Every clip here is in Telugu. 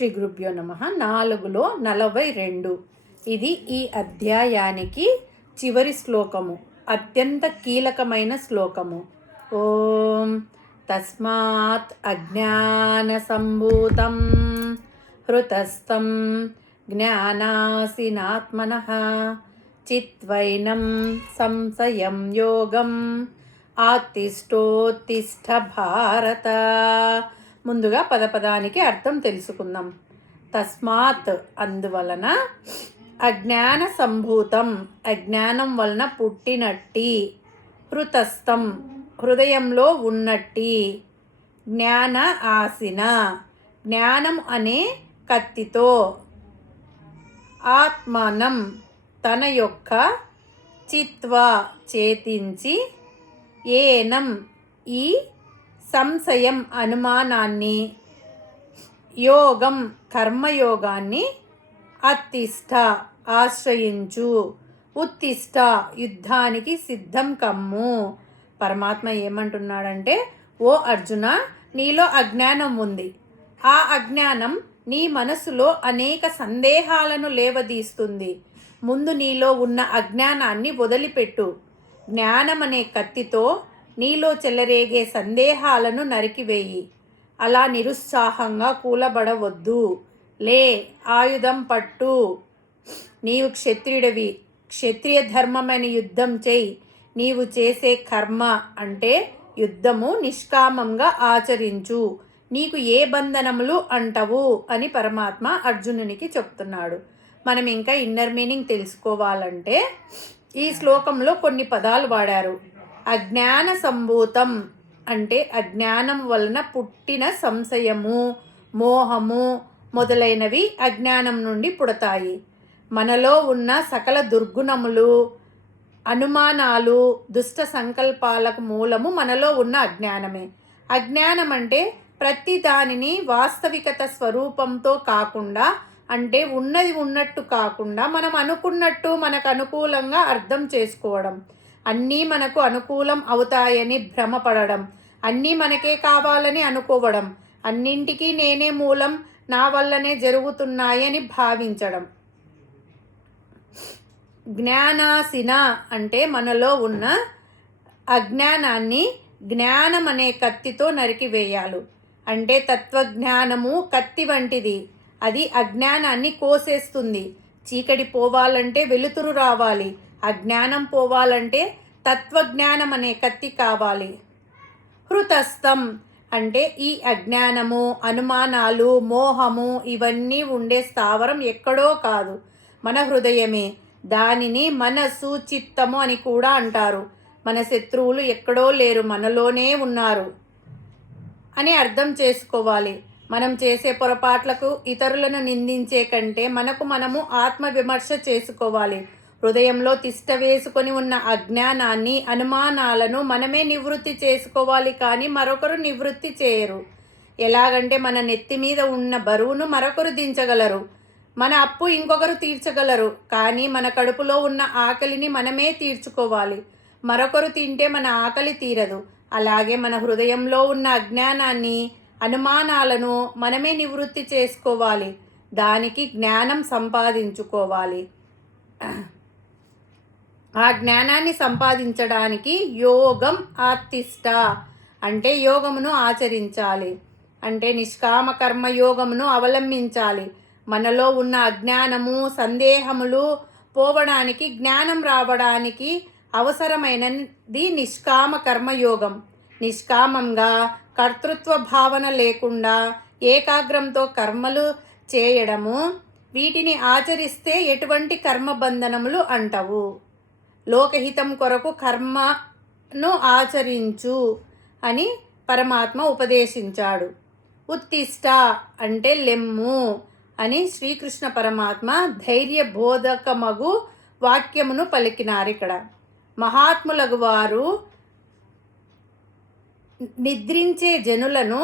శ్రీ గురుభ్యో నమః. 4లో 42 ఇది ఈ అధ్యాయానికి చివరి శ్లోకము, అత్యంత కీలకమైన శ్లోకము. ఓం తస్మాత్ అజ్ఞాన సంభూతం హృతస్థం జ్ఞానాసినాత్మనః చిత్వైనం సంశయం యోగం ఆతిష్టోత్తిష్ఠ భారత. ముందుగా పదపదానికి అర్థం తెలుసుకుందాం. తస్మాత్ అందువలన, అజ్ఞాన సంభూతం అజ్ఞానం వలన పుట్టినట్టి, హృతస్థం హృదయంలో ఉన్నట్టి, జ్ఞాన ఆసిన జ్ఞానం అనే కత్తితో, ఆత్మనం తన యొక్క, చిత్వ చేతించి, ఏనం ఈ సంశయం అనుమానాన్ని, యోగం కర్మయోగాన్ని, అత్తిష్ట ఆశ్రయించు, ఉత్తిష్ట యుద్ధానికి సిద్ధం కమ్ము. పరమాత్మ ఏమంటున్నాడంటే, ఓ అర్జున, నీలో అజ్ఞానం ఉంది. ఆ అజ్ఞానం నీ మనసులో అనేక సందేహాలను లేవదీస్తుంది. ముందు నీలో ఉన్న అజ్ఞానాన్ని వదిలిపెట్టు. జ్ఞానం అనే కత్తితో నీలో చెలరేగే సందేహాలను నరికివేయి. అలా నిరుత్సాహంగా కూలబడవద్దు. లే, ఆయుధం పట్టు. నీవు క్షత్రియుడివి. క్షత్రియ ధర్మమైన యుద్ధం చేయి. నీవు చేసే కర్మ అంటే యుద్ధము నిష్కామంగా ఆచరించు. నీకు ఏ బంధనములు అంటవు అని పరమాత్మ అర్జునునికి చెప్తున్నాడు. మనం ఇంకా ఇన్నర్ మీనింగ్ తెలుసుకోవాలంటే ఈ శ్లోకంలో కొన్ని పదాలు వాడారు. అజ్ఞాన సంభూతం అంటే అజ్ఞానం వలన పుట్టిన సంశయము, మోహము మొదలైనవి అజ్ఞానం నుండి పుడతాయి. మనలో ఉన్న సకల దుర్గుణములు, అనుమానాలు, దుష్ట సంకల్పాలకు మూలము మనలో ఉన్న అజ్ఞానమే. అజ్ఞానం అంటే ప్రతి దానిని వాస్తవికత స్వరూపంతో కాకుండా, అంటే ఉన్నది ఉన్నట్టు కాకుండా మనం అనుకున్నట్టు మనకు అనుకూలంగా అర్థం చేసుకోవడం, అన్నీ మనకు అనుకూలం అవుతాయని భ్రమపడడం, అన్నీ మనకే కావాలని అనుకోవడం, అన్నింటికీ నేనే మూలం, నా వల్లనే జరుగుతున్నాయని భావించడం. జ్ఞానాసిన అంటే మనలో ఉన్న అజ్ఞానాన్ని జ్ఞానం అనే కత్తితో నరికివేయాలి. అంటే తత్వజ్ఞానము కత్తి వంటిది. అది అజ్ఞానాన్ని కోసేస్తుంది. చీకటి పోవాలంటే వెలుతురు రావాలి. అజ్ఞానం పోవాలంటే తత్వజ్ఞానం అనే కత్తి కావాలి. హృతస్థం అంటే ఈ అజ్ఞానము, అనుమానాలు, మోహము ఇవన్నీ ఉండే స్థావరం ఎక్కడో కాదు, మన హృదయమే. దానిని మనసు, చిత్తము అని కూడా అంటారు. మన శత్రువులు ఎక్కడో లేరు, మనలోనే ఉన్నారు అని అర్థం చేసుకోవాలి. మనం చేసే పొరపాట్లకు ఇతరులను నిందించే కంటే మనకు మనము ఆత్మవిమర్శ చేసుకోవాలి. హృదయంలో తిష్ట వేసుకొని ఉన్న అజ్ఞానాన్ని, అనుమానాలను మనమే నివృత్తి చేసుకోవాలి, కానీ మరొకరు నివృత్తి చేయరు. ఎలాగంటే మన నెత్తి మీద ఉన్న బరువును మరొకరు దించగలరు, మన అప్పు ఇంకొకరు తీర్చగలరు, కానీ మన కడుపులో ఉన్న ఆకలిని మనమే తీర్చుకోవాలి. మరొకరు తింటే మన ఆకలి తీరదు. అలాగే మన హృదయంలో ఉన్న అజ్ఞానాన్ని, అనుమానాలను మనమే నివృత్తి చేసుకోవాలి. దానికి జ్ఞానం సంపాదించుకోవాలి. ఆ జ్ఞానాన్ని సంపాదించడానికి యోగం ఆత్తిష్ట అంటే యోగమును ఆచరించాలి. అంటే నిష్కామ కర్మ యోగమును అవలంబించాలి. మనలో ఉన్న అజ్ఞానము, సందేహములు పోవడానికి, జ్ఞానం రావడానికి అవసరమైనది నిష్కామ కర్మయోగం. నిష్కామంగా, కర్తృత్వ భావన లేకుండా ఏకాగ్రంతో కర్మలు చేయడము. వీటిని ఆచరిస్తే ఎటువంటి కర్మబంధనములు అంటవు. లోకహితం కొరకు కర్మను ఆచరించు అని పరమాత్మ ఉపదేశించాడు. ఉత్తిష్ట అంటే లెమ్ము అని శ్రీకృష్ణ పరమాత్మ ధైర్య బోధకమగు వాక్యమును పలికినారు. ఇక్కడ మహాత్ములగు వారు నిద్రించే జనులను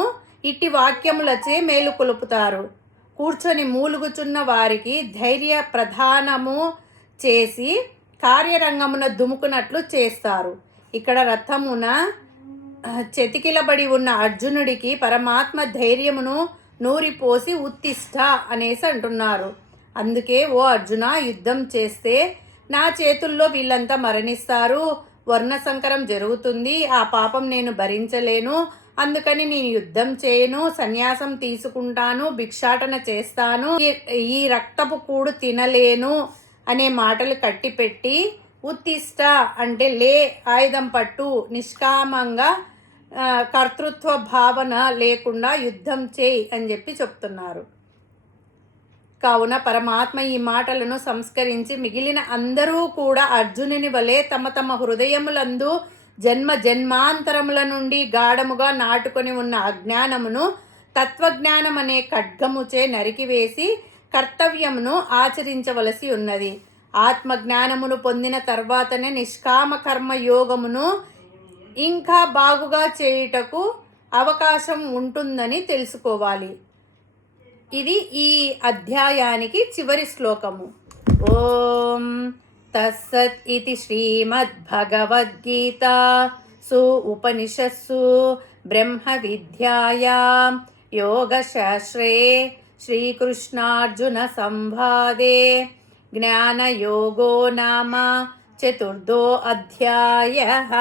ఇట్టి వాక్యములచే మేలుకొలుపుతారు. కూర్చొని మూలుగుచున్న వారికి ధైర్య ప్రధానము చేసి కార్యరంగమున దుముకున్నట్లు చేస్తారు. ఇక్కడ రథమున చెతికిలబడి ఉన్న అర్జునుడికి పరమాత్మ ధైర్యమును నూరిపోసి ఉత్తిష్ట అనేసి అంటున్నారు. అందుకే ఓ అర్జున, యుద్ధం చేస్తే నా చేతుల్లో వీళ్ళంతా మరణిస్తారు, వర్ణ సంకరం జరుగుతుంది, ఆ పాపం నేను భరించలేను, అందుకని నేను యుద్ధం చేయను, సన్యాసం తీసుకుంటాను, భిక్షాటన చేస్తాను, ఈ రక్తపు కూడు తినలేను అనే మాటలు కట్టిపెట్టి ఉత్తిష్ట అంటే లే, ఆయుధం పట్టు, నిష్కామంగా కర్తృత్వ భావన లేకుండా యుద్ధం చేయి అని చెప్పి చెప్తున్నారు. కావున పరమాత్మ ఈ మాటలను సంస్కరించి మిగిలిన అందరూ కూడా అర్జునుని వలె తమ తమ హృదయములందు జన్మ జన్మాంతరముల నుండి గాఢముగా నాటుకొని ఉన్న అజ్ఞానమును తత్వజ్ఞానం అనే ఖడ్గముచే నరికివేసి కర్తవ్యమును ఆచరించవలసి ఉన్నది. ఆత్మజ్ఞానమును పొందిన తర్వాతనే నిష్కామ కర్మ యోగమును ఇంకా బాగుగా చేయుటకు అవకాశం ఉంటుందని తెలుసుకోవాలి. ఇది ఈ అధ్యాయానికి చివరి శ్లోకము. ఓం తస్సత్ ఇతి శ్రీమద్భగవద్గీతాసు ఉపనిషత్సు బ్రహ్మ విద్యాయాం యోగశాస్త్రే శ్రీకృష్ణార్జున సంవాదే జ్ఞానయోగో నామ చతుర్థో అధ్యాయః.